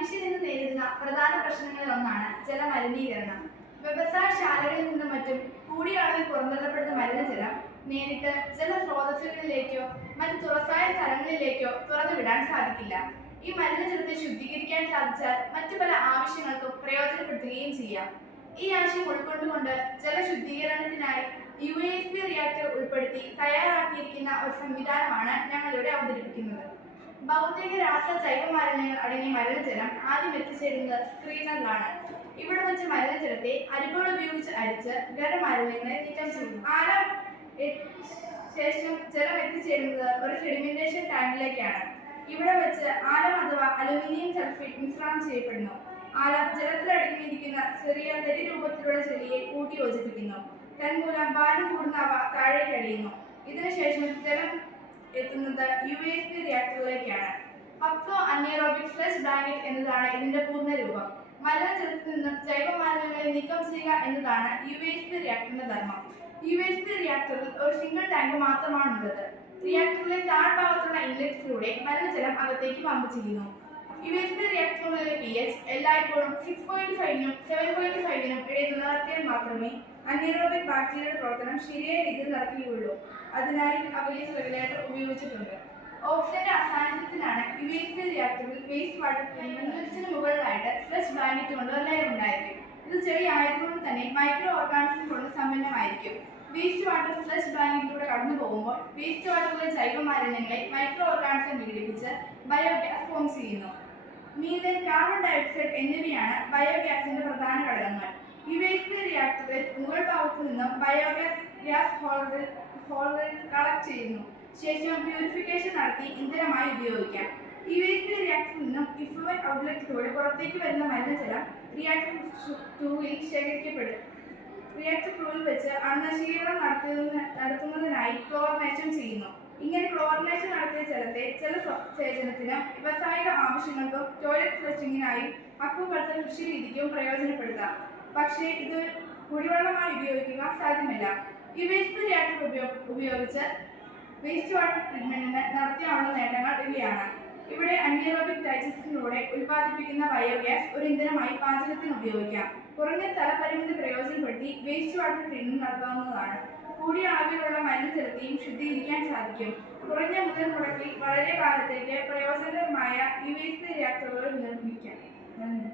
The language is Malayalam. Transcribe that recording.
മനുഷ്യൻ ഇന്ന് നേരിടുന്ന പ്രധാന പ്രശ്നങ്ങളിൽ ഒന്നാണ് ജലമലിനീകരണം. വ്യവസായശാലകളിൽ നിന്നും മറ്റും കൂടിയ അളവിൽ പുറന്തള്ളപ്പെടുന്ന മലിനജലം നേരിട്ട് ജലസ്രോതസ്സുകളിലേക്കോ മറ്റ് തുറസായ സ്ഥലങ്ങളിലേക്കോ തുറന്നുവിടാൻ സാധിക്കില്ല. ഈ മലിനജലത്തെ ശുദ്ധീകരിക്കാൻ സാധിച്ചാൽ മറ്റു പല ആവശ്യങ്ങൾക്കും പ്രയോജനപ്പെടുത്തുകയും ചെയ്യാം. ഈ ആശയം ഉൾക്കൊണ്ടുകൊണ്ട് ജലശുദ്ധീകരണത്തിനായി UASB റിയാക്ടർ ഉൾപ്പെടുത്തി തയ്യാറാക്കിയിരിക്കുന്ന ഒരു സംവിധാനമാണ് ഞങ്ങളിവിടെ അവതരിപ്പിക്കുന്നത്. ഭൗതിക രാസ ജൈവ മാലിന്യങ്ങൾ അടങ്ങിയ മലിനജലം ആദ്യം എത്തിച്ചേരുന്നത് സ്ക്രീനറിലാണ്. ഇവിടെ വെച്ച് മലിനജലത്തെ അരിപ്പകൾ ഉപയോഗിച്ച് അരിച്ച് ഖരമാലിന്യങ്ങളെ നീക്കം ചെയ്യുന്നു. ശേഷം ജലം എത്തിച്ചേരുന്നത് ഒരു സെഡിമെന്റേഷൻ ടാങ്കിലേക്കാണ്. ഇവിടെ വെച്ച് ആലം അഥവാ അലുമിനിയം സൾഫേറ്റ് മിശ്രണം ചെയ്യപ്പെടുന്നു. ആലം ജലത്തിൽ അടങ്ങിയിരിക്കുന്ന ചെറിയ തരി രൂപത്തിലുള്ള ചെളിയെ കൂട്ടി യോജിപ്പിക്കുന്നു. തന്മൂലം ഭാരം കൂടുന്ന അവ താഴേക്ക് അടിയുന്നു. ഇതിനുശേഷം ജലം എത്തുന്നത് UASB റിയാക്ടറിലേക്കാണ്. അപ്ഫ്ലോ അനേറോബിക് ഫ്ലഷ് ബ്ലാങ്കറ്റ് എന്നതാണ് ഇതിന്റെ പൂർണ്ണ രൂപം. മലിനജലത്തിൽ നിന്നും ജൈവ മാലിന്യങ്ങളെ നീക്കം ചെയ്യുക എന്നതാണ് UASB റിയാക്ടറിന്റെ ധർമ്മം. UASB റിയാക്ടറിൽ ഒരു സിംഗിൾ ടാങ്ക് മാത്രമാണുള്ളത്. റിയാക്ടറിലെ താഴ്ഭാഗത്തുള്ള ഇൻലെറ്റിലൂടെ മലിനജലം അകത്തേക്ക് പമ്പ് ചെയ്യുന്നു. UASB റിയാക്ടറുകളിലെ pH എല്ലായ്പ്പോഴും 6.5-നും 7.5-നും ഇടയിൽ നിലനിർത്തിയാൽ മാത്രമേ അനേറോബിക് ബാക്ടീരിയയുടെ പ്രവർത്തനം ശരിയായ രീതിയിൽ നടക്കുകയുള്ളൂ. അതിനായി pH റെഗുലേറ്റർ ഉപയോഗിച്ചിട്ടുണ്ട്. ഓക്സിജന്റെ അസാന്നിധ്യത്തിലാണ് UASB റിയാക്ടറിൽ വേസ്റ്റ് വാട്ടർ ട്രീറ്റ്മെന്റിന് മുകളിലായിട്ട് ഫ്ലഷ് ബ്ലാങ്കറ്റ് കൊണ്ട് ഒരു ലെയർ ഉണ്ടായിരിക്കും. ഇത് ചെറിയായതുകൊണ്ട് തന്നെ മൈക്രോ ഓർഗാനിസം കൊണ്ട് സമ്പന്നമായിരിക്കും. വേസ്റ്റ് വാട്ടർ ഫ്ലഷ് ബ്ലാങ്കറ്റിലൂടെ കടന്നു പോകുമ്പോൾ വേസ്റ്റ് വാട്ടറിലെ ജൈവ മാലിന്യങ്ങളെ മൈക്രോ ഓർഗാനിസം വിഘടിപ്പിച്ച് ബയോഗ്യാസ് ഫോം ചെയ്യുന്നു. മീഥേൻ, കാർബൺ ഡയോക്സൈഡ് എന്നിവയാണ് ബയോഗ്യാസിന്റെ പ്രധാന ഘടകങ്ങൾ. UASB റിയാക്ടറിൽ മുകൾ ഭാഗത്തു നിന്നും ബയോഗ്യാസ് ഹോൾഡറിൽ കളക്ട് ചെയ്യുന്നു. ശേഷം പ്യൂരിഫിക്കേഷൻ നടത്തി ഇന്ധനമായി ഉപയോഗിക്കാം. UASB റിയാക്ടറിൽ നിന്നും ഇഫ്ലൂവന്റ് ഔട്ട്ലെറ്റിലൂടെ പുറത്തേക്ക് വരുന്ന മലിനജലം റിയാക്ടർ 2-ൽ ശേഖരിക്കപ്പെടും. റിയാക്ടർ 2-ൽ വെച്ച് അണുനശീകരണം നടത്തുന്നതിനായി ക്ലോറിനേഷൻ ചെയ്യുന്നു. ഇങ്ങനെ ക്ലോറിനേഷൻ നടത്തിയ ജലത്തെ ജലസേചനത്തിനും വ്യവസായിക ആവശ്യങ്ങൾക്കും ടോയ്ലറ്റ് ഫ്ലഷിങ്ങിനായും അക്വാകൾച്ചർ കൃഷിരീതിക്കും പ്രയോജനപ്പെടുത്താം. പക്ഷേ ഇത് കുടിവെള്ളമായി ഉപയോഗിക്കുക സാധ്യമല്ല. UASB റിയാക്ടർ ഉപയോഗിച്ച് വേസ്റ്റ് വാട്ടർ ട്രീറ്റ്മെന്റിന് നടത്തിയാവുന്ന നേട്ടങ്ങൾ ഇവയാണ്. ഇവിടെ അനേറോബിക് ഡൈജഷനിലൂടെ ഉൽപ്പാദിപ്പിക്കുന്ന ബയോഗ്യാസ് ഒരു ഇന്ധനമായി പാചകത്തിന് ഉപയോഗിക്കാം. കുറഞ്ഞ സ്ഥലപരിമിതി പ്രയോജനപ്പെടുത്തി വേസ്റ്റ് വാട്ടർ ട്രീറ്റ്മെന്റ് നടത്താവുന്നതാണ്. കൂടിയ അളവിലുള്ള മലിനജലത്തെയും ശുദ്ധീകരിക്കാൻ സാധിക്കും. കുറഞ്ഞ മുതൽ മുടക്കിൽ വളരെ കാലത്തേക്ക് പ്രയോജനകരമായ UASB റിയാക്ടറുകൾ നിർമ്മിക്കാം. നന്ദി.